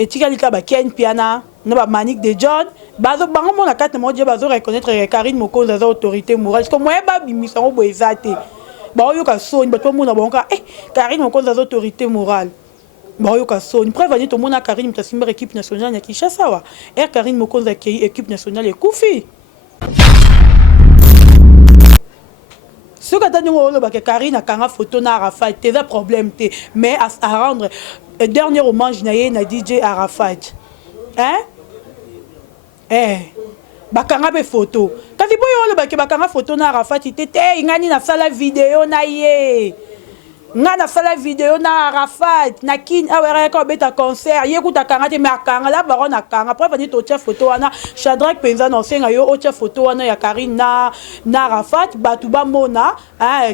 etikali ka ba Ken Piana na ba Manique de John bazo bango mona carte mo je bazo reconnaître Karine Mokonzi za autorité morale comme moi ba bimisa ngo boezate ba oyo ka soni ba to mona bonka Karine Mokonzi za autorité morale ba oyo ka soni preuve ani to mona Karine mtasimba équipe nationale ya Kinshasa wa Karine Mokonzi ki équipe nationale ekufi ce que tu as dit, Karine a kanga photo na Arafat, c'est un problème. Mais à rendre, le dernier hommage na DJ Arafat. Hein? Bakanga be photo. Quand tu vois bakanga photo na Arafat, il était ingani na sala vidéo na ye. Nga na sala vidéo na Arafat, na kin awere ko beta concert, yekuta kanga te me akanga la baron akanga. Après venir to tia photo wana, Shadrack Penza na senga yo o tia photo wana ya Karine na Arafat, batuba mona,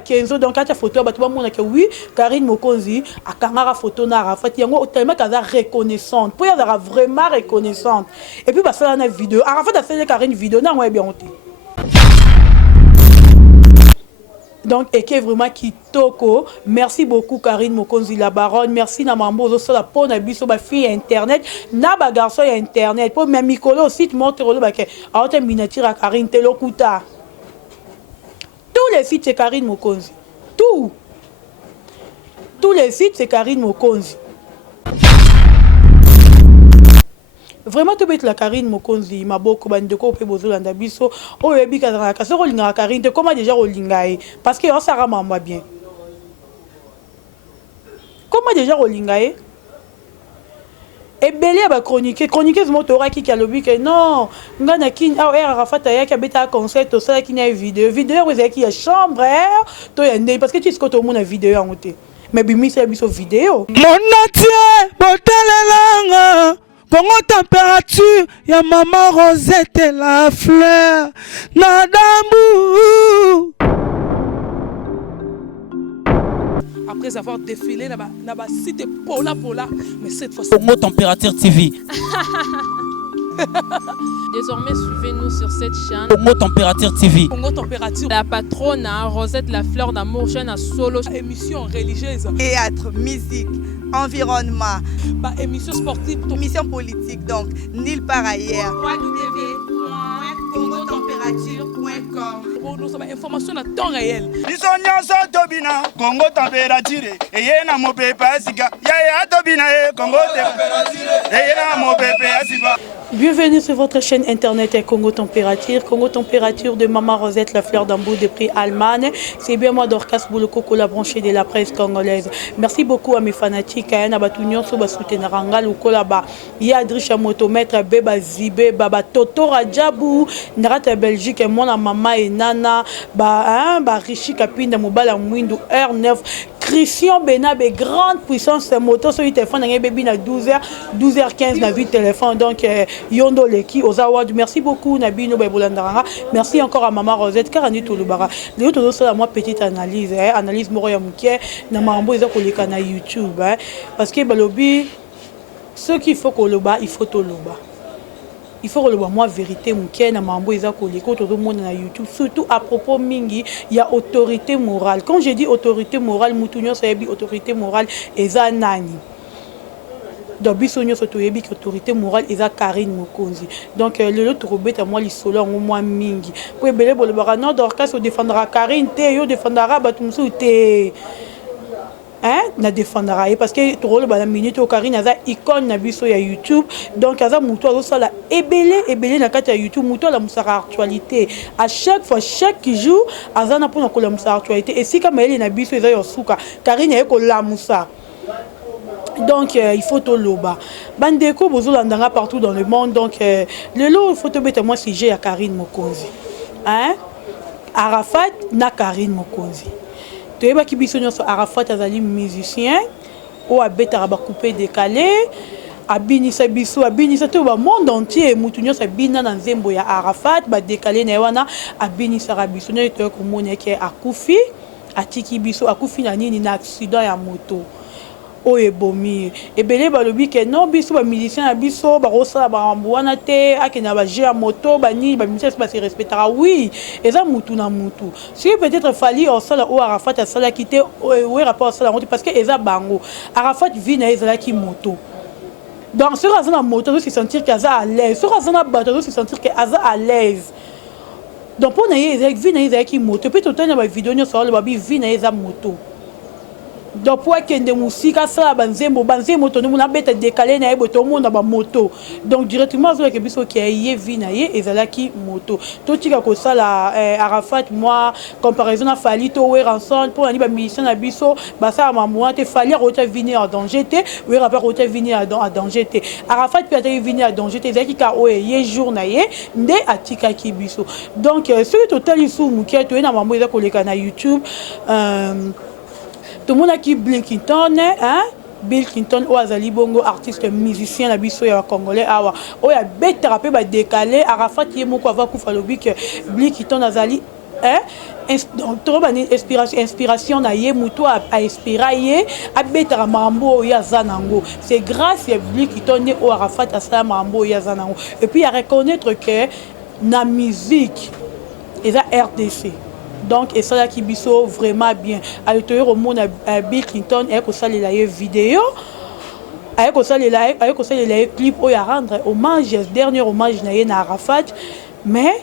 Kenzo donc tia photo batuba mona que oui, Karine Mokonzi akanga photo na Arafat, yango tellement kaza reconnaissante. Pour ya vraiment reconnaissante. Et puis basala na vidéo, Arafat a fait Karine vidéo na ouais bien honte. Donc, et qui vraiment kitoko. Merci beaucoup Karine Mokonzi la baronne. Merci na mambo zo la po na biso ba fille internet, na ba garçon internet. Pour même Mikolo site montre le baké. A autre miniature à Karine Telokuta. Tous les sites c'est Karine Mokonzi. Tous les sites c'est Karine Mokonzi. Vraiment tout bête la Karine Mokonzi maboko bandeko pe bozolanda biso oyo ebika za kasoro linga Karine te comment déjà olingae parce que ça ramamba bien comment déjà olingae et belé ba chroniqueuse motora qui kalobi que non ngana kin Arafat ya ka beta concert to ça qui na vidéo vous avez qui ya chambre to yende parce que tu sais que tout le monde a vidéo en côté mais bimisa biso vidéo mon atier botalelanga Congo température, ya maman Rosette la fleur, Nadambu. Après avoir défilé là-bas, site Pola, mais cette fois-ci. Congo Température TV. Désormais, suivez-nous sur cette chaîne. Congo Température TV. Congo Température. La patronne Rosette la fleur d'amour, chaîne à solo. Émission religieuse. Théâtre, musique, environnement. Émission sportive. Émission politique, donc, nulle part ailleurs. www.congotempérature.com. Pour nous avons information à temps réel. Congo Température. Et y a mon pépé Asika. Yaya Tobina Congo Température. Et y a mon pépé Asika. Bienvenue sur votre chaîne internet Congo Température. Congo Température de Maman Rosette, la fleur d'Ambou de prix Allemagne. C'est bien moi Dorcas Bouloko, la branchée de la presse congolaise. Merci beaucoup à mes fanatiques. Ayana Batunion, Soba Soutenaranga, Lukolaba. Yadrisha Motomètre, Beba Zibé, Baba Toto Radjabou, Narata Belgique, mon maman et Nana, Richi Kapinda, Mobala Mwindu, R9. Christian Benabe, grande puissance moto, sur le téléphone, il y a bébé à 12h, 12h15, na vie téléphone, donc Yondo Leki, aux awards. Merci beaucoup, Nabi Nobebulandaranga. Merci encore à Maman Rosette, car on est tout le bara. Les autres, c'est moi petite analyse, analyse Moroya Mouké, na Mambo, ils ont na YouTube, parce que Balobi, ce qu'il faut qu'on le bat, il faut tout le bas. Il faut que le moi vérité mouké na mambo eza koliko tout le monde na YouTube surtout à propos mingi il y a autorité morale quand je dis autorité morale mutunyo ça yebi autorité morale eza nani donc bisonyo soto yebi autorité morale eza Karine Mokonzi donc le l'autre robeta moi li solo au moins mingi pour belé bolo bara non Dorcas se défendra Karine te yo défendra batumsu te na défendra parce que tout le bala minute au Karine aza icône na biso ya YouTube donc aza muto azo sala ebelé na kati ya YouTube muto la musara actualité à chaque fois chaque jour aza na pona ko la musara actualité et si comme elle na biso eza yosuka Karine e ko la musa donc il faut tout loba bandeko bozolandanga partout dans le monde donc le lot il faut te mettre moi sujet à Karine Mokonzi Arafat na Karine Mokonzi tu vois qui biso nyonso Arafat azali musicien ou abeta ba coupé décalé abinisa biso abinisa tout le monde entier mutu nyonso abina na nzembo ya Arafat ba décalé na wana abinisa biso ne to ko mona ke akufi atiki biso akufi na nini na accident ya moto o ebomi ebele balobi ke non biso ba musicien biso ba rosala ba mbwana te akena ba jeu moto ba ni ba musicien ba se respectera oui eza mutu na mutu si peut-être fali au sala ou Arafat a sala quitter ou rapport sala parce que eza bango Arafat vit na ezala ki moto Donc sur la moto doit se sentir qu'Aza à l'aise, sur la bateau doit se sentir qu'Aza à l'aise. Donc pour naïe avec vie naïe avec moto puis tout le temps dans ma vidéo nous sur le babi vie naïe avec moto. Donc pour que des musiques ça banzembo to nous na bête décalé na eboto monde na ba moto. Donc directement sur que biso qui aïe vie naïe ezalaki moto. Tout tika ko ça la Arafat moi comparaison na fali to we ensemble pour ani ba mission na biso ba ça maman te fali rota venir en danger te we rapport rota venir en danger te. Arafat peut être venir en danger te ezalaki ka o ye jour na ye nde atika ki biso. Donc sur total isu mukia to na maman eza ko leka na YouTube tout le monde qui Bill Clinton, hein? Bill Clinton, ou azali bongo artiste musicien la biso ya congolais awa. O ya bête rappé ba décalé Arafat yemoko ava kufa lobi que Bill Clinton azali hein? Donc trop bani inspiration na ye muto a inspiré ye a bête ramambo ya zanango. C'est grâce à Bill Clinton ou Arafat a ça mambo ya zanango. Et puis à reconnaître que na musique et ça RDC. Donc et ça là qui biso vraiment bien à au monde à Bill Clinton et que ça les vidéo avec ça les clip où il rendre hommage dernier hommage na Arafat mais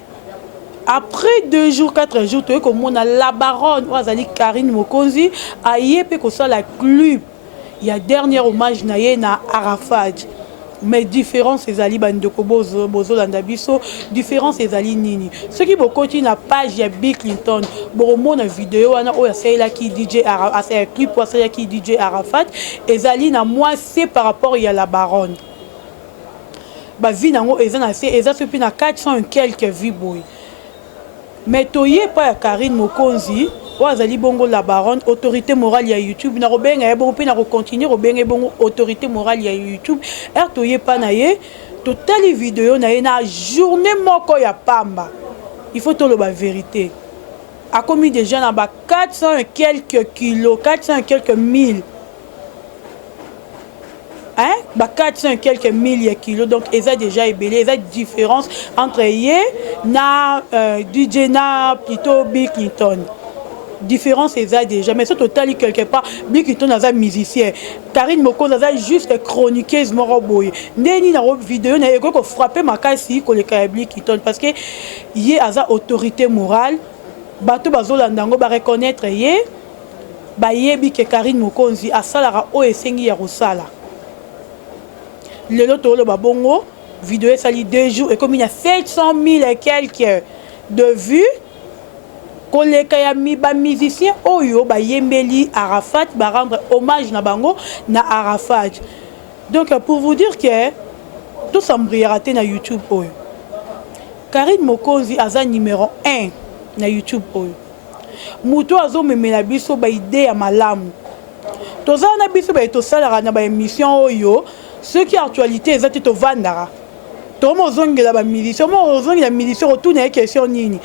après 2 jours 4 jours tu comme on a la baronne ou azali Karine Mokonzi a yé que ça la clip il y a dernier hommage na Arafat. Mais différence c'est ali bandeko bozo landa biso différence c'est ali nini ce qui beaucoup na page ya Bill Clinton bon na vidéo ana o ya la qui DJ Arafat c'est clip ou ça qui DJ Arafat ezali na moi c'est par rapport ya la baronne ba vie nango ezana c'est ezaso pi na 400 quelques vues boy mais toyé pas ya Karine Mokonzi ou azali bongo la baronne autorité morale ya YouTube na robenga ya bongo pe na continuer robenga bongo autorité morale ya YouTube toyé pas na ye total vidéo na ye na journée moko ya pamba il faut to le ba vérité a commis déjà na ba 400 et quelques kilos 400 et quelques mille hein ba 400 et quelques milliers kilos donc eza déjà ébélé eza différence entre ye na DJ na plutôt Bill Clinton. Différence est déjà mais c'est total quelque part Bill Clinton a musicien Karine Mokonzi a juste chroniqueuse moroboy ndeni na vidéo na eko frapper makasi ko le Bill Clinton parce que yé aza autorité morale bato bazolandango ba reconnaître yé ba yebi que Karine Mokonzi a salara o esengi ya rosala lelo to le babongo vidéo sali 2 jours et comme il y a 700 000 et quelques de vues koleka ya ba musicien oyo ba yembeli Arafat ba rendre hommage na bango na Arafat. Donc pour vous dire que tout semblera na YouTube oyo. Karine Mokonzi aza numéro 1 na YouTube oyo. Muto azo memela biso ba idée ya malamu. Toza na biso ba to salara na ba émission oyo, ce qui actualité ezati to vandara. Tomo zongela ba musicien, mo zongela musicien retourner question nini.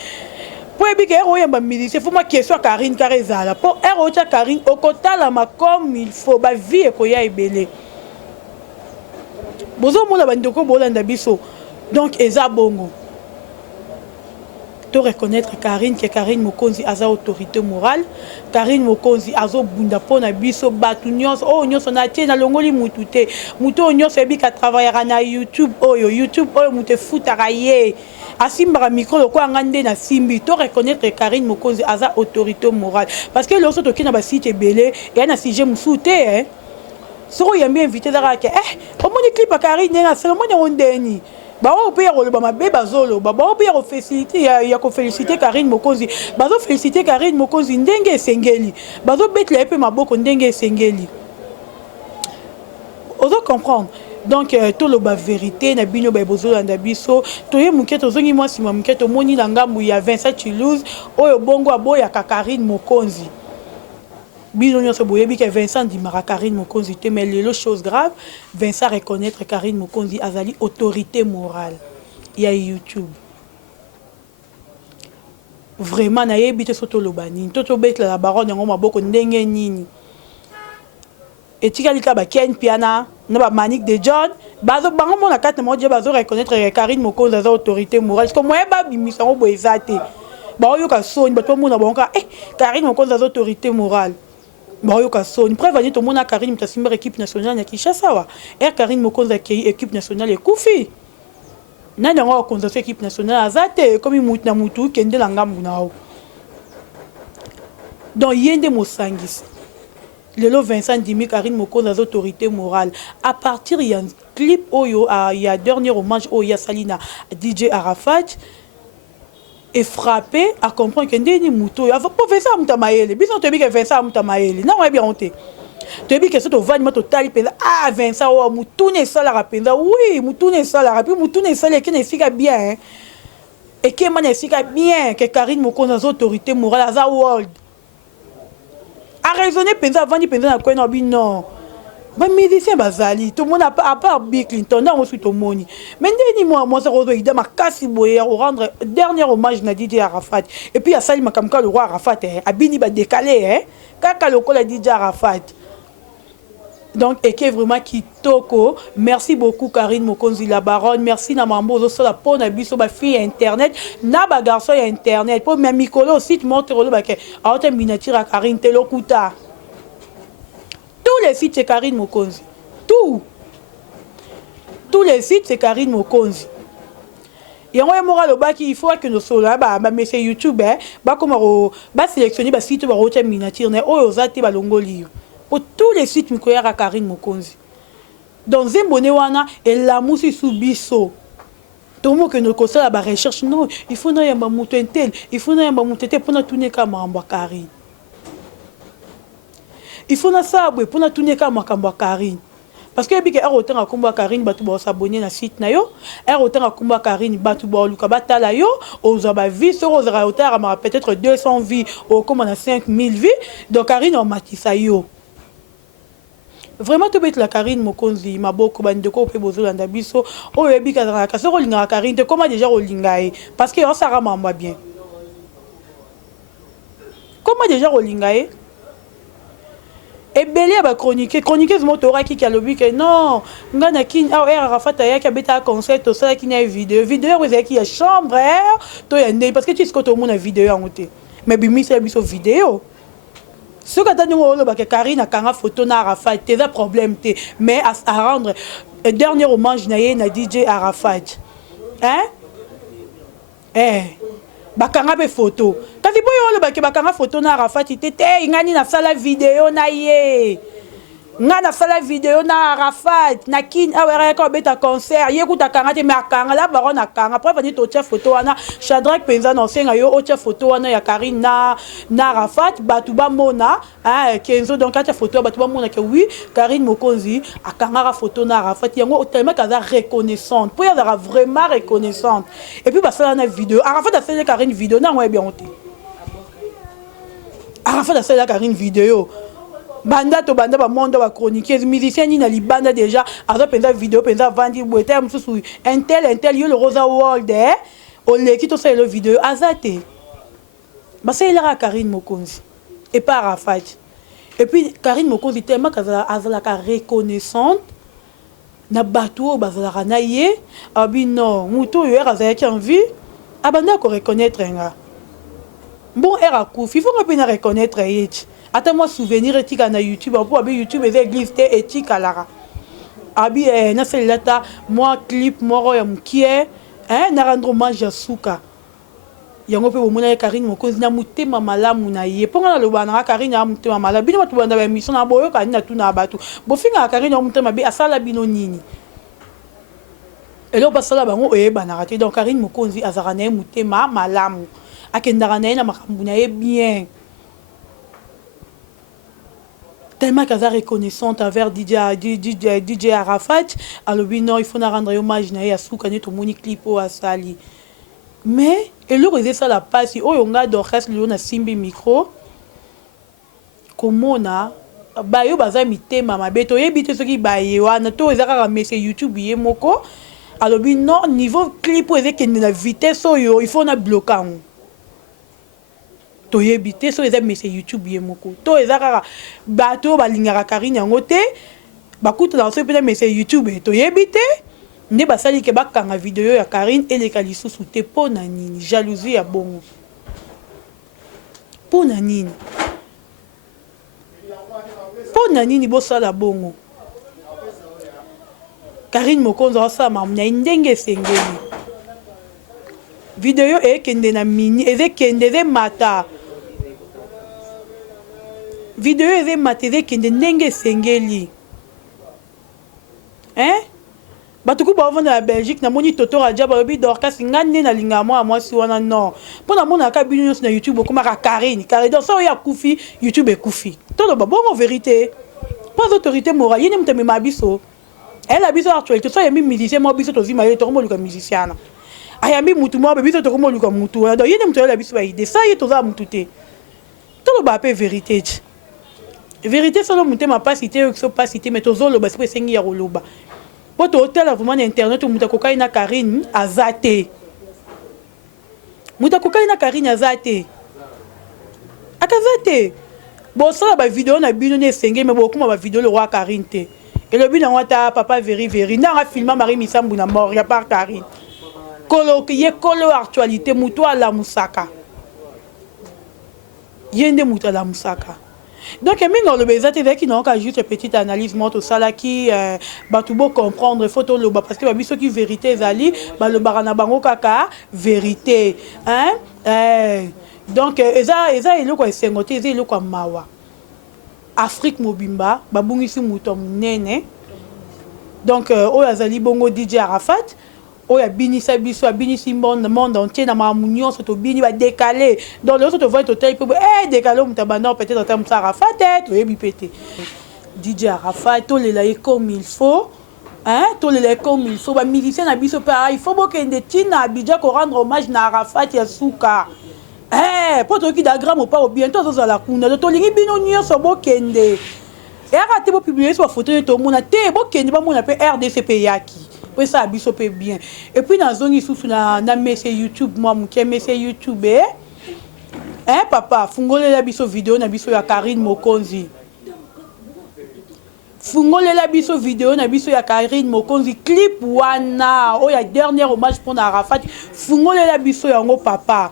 Pour que héros yamba musicien faut ma question Karine Karezala pour héros cha Karine au kotala ma comme il faut ba vie ko ya ebele bozo mo la bandoko bolanda biso donc eza bongo to reconnaître Karine que Karine Mokonzi aza autorité morale Karine Mokonzi azo bunda pona biso batu nyonso o nyonso na tie na longoli mutu te mutu nyonso ebika travailler na YouTube oyo mutu futaka ye asimba micro le quoi ngande na simbi to reconnaître Karine Mokonzi aza autorité morale parce que lorsque to kina ba site belé et na sujet musouté hein soko yambi invité dara ke au moni clip à Karine na c'est le moni ondeni ba o pe yolo ba mabe bazolo ba o pe yolo féliciter ya ko féliciter Karine Mokonzi bazo féliciter Karine Mokonzi ndenge sengeli bazo betle pe maboko ndenge sengeli ozo comprendre. Donc tout le vérité na bino ba bozo landa biso toye muketo zongi moi sima muketo moni na ngambu ya Vincent Toulouse oyo bongo aboya ka Karine Mokonzi bino nyonso boyebi que Vincent di mara Karine Mokonzi te mais les choses graves Vincent reconnaître Karine Mokonzi azali autorité morale ya YouTube vraiment na yebi te soto lobani toto bet la baronne ngoma boko ndenge nini et tu as ba Ken Piana na ba Manique de John bazo bango mona carte mo je bazo reconnaître Karine Mokonzi as autorité morale comme moi ba bimisa ngo boezate ba oyo ka soni ba to mona bonka Karine Mokonzi as autorité morale bayoka soni preuve ani tomona Karine mutasimba équipe nationale ya Kinshasa wa Karine Mokonzi akei équipe nationale ekufi nani yango akonza so équipe nationale azate comme mutu na mutu kende na ngambu nao donc yende mosangisi lelo Vincent Dimi Karine Mokonzi az autorité morale à partir ya clip oyo il y a dernier hommage oyo ya Salina DJ Arafat et frappé à comprendre que ndeni muto avant pour Vincent Mutamaele biso to bi que Vincent Mutamaele na wa bien honte to bi que so to vani moto tali penza ah Vincent o mutune sala rapenza oui mutune sala rapi mutune sala qui ne sika bien et qui man sika bien que Karine Mokonzi az autorité morale za world a raisonner penza vani penza na ko na bi non ba musicien bazali tout le monde à part Bill Clinton non aussi tout le monde mais ndeni moi ça rozo ida makasi boye au rendre dernier hommage na DJ Arafat et puis à Salim Makamka le roi Arafat abini ba décalé kaka le la DJ Arafat donc et qui est vraiment kitoko merci beaucoup Karine Mokonzi la baronne merci na mambo zo la po na biso ba fille internet na ba garçon internet pour même Mikolo site montre le ba ke a autant miniature à Karine Telokuta. Tous les sites, c'est Karine Mokonzi. Tout. Tous les sites, c'est Karine Mokonzi. Et on va le bas il faut que nous soyons là, mais c'est YouTube, sélectionner les sites, miniature, pour tous les sites, nous à Karine Mokonzi. Dans un bonnet, et la mousse sous bisso. Tout le monde que nous conseille la recherche, non, il faut que nous monter tel, il faut que nous monter pour nous tourner comme Karine. Il faut na sabwe pour na tourner comme Karine parce que bi que autant à combat Karine batu ba s'abonner na site na yo autant à combat Karine batu ba luka batala yo aux ba vie sur aux autant à peut-être 200 vies ou comme on a 5000 vies donc Karine on matisa yo vraiment to bet la Karine Mokonzi maboko bandeko pe bozolanda biso o yebi ka ka so linga Karine te comment déjà olingae parce que on sara mamba bien comment déjà olingae et belé ba chroniquer motora qui a le but que non ngana kin Arafat ya ka beta concert to ça qui na vidéo vous qui a chambre to ya parce que tu sais que tout le monde a vidéo en côté mais bimi c'est biso vidéo ce que tanu lo ba que Karine a kanga photo na Arafat c'est un problème mais à rendre dernier hommage na DJ Arafat bakanga be photo kasi boyo le bake bakanga photo na Arafat tete ngani na sala vidéo na ye ngana sala vidéo na Arafat na kin awere ko beta concert ye kuta kanga te makanga la baron na kanga après venir to tia photo wana Shadrack penza na senga yo o tia photo wana ya Karine na Arafat batu ba mona kenzo donc tia photo batu ba mona que oui Karine Mokonzi akanga photo na Arafat yango tellement kaza reconnaissante pour ya vraiment reconnaissante et puis basala na vidéo Arafat a fait Karine vidéo na ouais bien honte Arafat a fait Karine vidéo banda to banda ba monde ba chroniqueuse musicien ni na libanda déjà aza penza vidéo penza vandi boete mususu intel yo le Rosa World o leki to ça le vidéo azate ba c'est la Karine Mokonzi et pas Arafat et puis Karine Mokonzi tellement azala ka reconnaissante na bateau bazala na ye abi non muto yo azala ki envie abanda ko reconnaître nga bon era kufi faut qu'on reconnaître yet attends moi souvenir éthique na YouTube pour abi YouTube et église éthique à lara abi na selata moi clip moro ya mkie na rendre hommage à Souka yango pe bomona Karine Mokonzi na mutema malamu na ye ponga na lobana Karine na mutema malamu bino batu banda ba mission na boyo ka na tuna batu bo finga Karine na mutema be asala bino nini elo basala bango oyeba na raté donc Karine Mokonzi azara na mutema malamu akendara na makambu na ye bien tellement qu'elle est reconnaissante envers DJ Arafat alors oui non il faut rendre hommage à Souka tout mon clip à Sali mais et le réseau ça la passe oh on a d'orchestre le on a simbi micro comment na bayo baza mitema mabeto yebite ce qui baye wana to ezaka monsieur YouTube ye moko alors oui non niveau clip est que na vitesse oyo il faut na bloquer to yebite so eza mese YouTube ye moko to eza kaka bato balingaka Karine yango te bakuta na so pena mese YouTube to yebite ne basali ke bakanga video ya Karine eleka lisusu te pona nini jalousie ya bongo pona nini Pona nini bosala bongo. Karine Mokonzi asala mamna ndenge sengeli. Video ekende na mini ezekende mata. Video eze mata ezekende ndenge sengeli. Hein? Batuku ba vendre la Belgique na moni Toto Radia ba lobi Dorcas ngane na linga moi si wana non. Pona mona ka bino na YouTube ko maka Karine. Karine donc ça ya kufi YouTube ekufi. Todo ba bongo vérité. Pas autorité morale, yene muteme mabiso. Elle a biso actualité ça yemi musicien mo biso tozi maye to mo luka musicien. Ayami mutu mo biso to mo luka mutu. Donc yene muteme la biso ba idée ça yé toza mututé. Todo ba pe vérité. Vérité solo mutema pas cité so pas cité mais tozo lo ba se sengi ya roloba. Poto hôtel vraiment internet muta kokai na Karine azate. Muta kokai na Karine azate. Akazate. Bon ça ba vidéo na bino ne sengé mais beaucoup ma vidéo le roi Karine te. Et le but na ta papa veri na ra filma Marie Misambu na mort ya par Karine. Kolo ye kolo actualité muto ala musaka. Yende muto ala musaka. Donc, le bezate qui n'ont qu'à juste une petite analyse montre ça là qui tout beau comprendre photo le parce que bah ceux qui vérité zali bah le barana bango kaka vérité hein donc eza elo quoi sengote eza elo quoi mawa Afrique mobimba ba bungisi mutom nene donc oya zali bongo DJ Arafat oya binisa biso abinisi monde entier na mamunion soto bini ba décaler donc les autres voient total peut décaler mutabanda peut-être en termes ça Arafat tête oyebi pété DJ Arafat to les là comme il faut hein to les là comme il faut ba musicien na biso pa il faut bokende tina Abidjan ko rendre hommage na Arafat ya suka pour to ki d'agramme pas au bientôt ça la kuna to lingi bino nyonso bokende et arrêtez de publier sur photo de tout le monde te bokende ba mona pe RDCP yaki ça biso pe bien et puis dans zone sous na message YouTube moi qui message YouTube hein papa fungole la biso vidéo na biso ya Karine Mokonzi fungole la biso vidéo na biso ya Karine Mokonzi clip wana o ya dernier hommage pour Arafat fungole la biso yango papa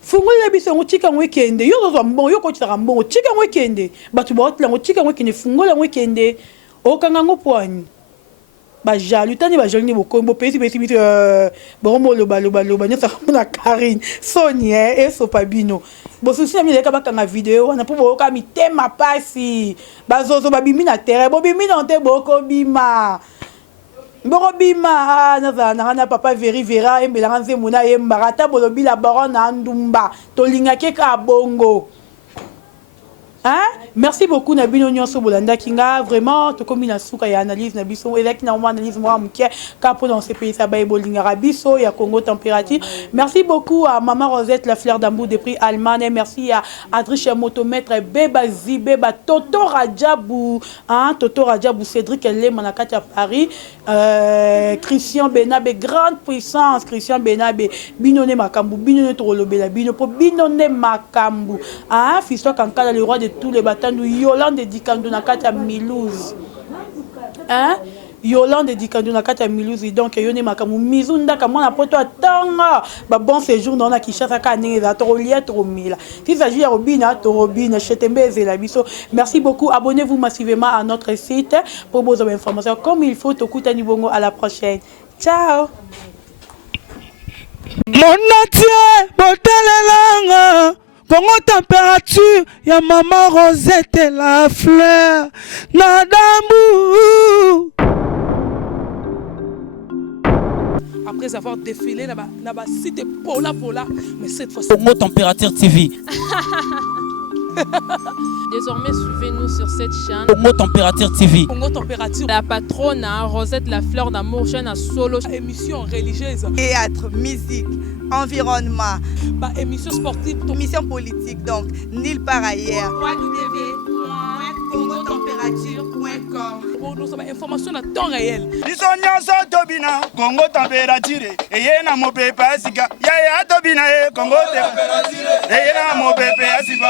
fungole la biso yango tika weekend yo zo mbongo yo ko tira mbongo tika weekend batu ba hotla ngo tika weekend fungole weekend o kanga ngo poani ba jalu tani ba joli bokombo pesi bomo loba nyasa na Karine Sonia et Sopabino bo souci mi leka bakanga vidéo wana po boka mi tema pasi bazozo babimi na terre bo bimi na te boko bima na papa vera embelanga nzemuna embarata bolobi la baron na ndumba tolinga ke ka bongo. Hein? Merci beaucoup Nabino Nyonso Bolanda Kinga vraiment to comme na suka ya analyse na biso et na analyse moi mkia ka pour dans ces pays ça ba bolinga rabiso ya Congo température. Merci beaucoup à maman Rosette la fleur d'Ambou des prix Allemagne, merci à Adrich motomètre Beba Zibeba Toto Radjabou hein Toto Radjabou Cédric elle manakati à Paris Christian Benabe grande puissance Christian Benabe binone makambu binone trolobela bino po binone makambu hein fisto kankala le roi de tous les bâtons Yolande Dikandou na kata Milouze hein Yolande Dikandou na kata Milouze donc yone makamu mizunda kama na poto atanga ba bon séjour dans na Kinshasa ka ningi za trolia tromila si s'agit ya robina to robina chetembeze la biso merci beaucoup abonnez-vous massivement à notre site pour vos informations comme il faut to kutani bongo à la prochaine ciao mon entier botalelanga Congo température, ya maman Rosette la fleur, Nadambu. Après avoir défilé là-bas, cité Pola, mais cette fois-ci. Congo Température TV. Désormais, suivez-nous sur cette chaîne. Congo Température TV. Congo Température. La patronne Rosette la fleur d'amour, chaîne à solo. Émission religieuse. Théâtre, musique, environnement. Bah, émission sportive. Émission politique, donc, nulle part ailleurs. www.congotempérature.com. Pour nous avoir information à temps réel. Bisonyanso tobina Congo Température. Eye na mopepe asika. Ya tobina Congo Température. Eye na mopepe asika.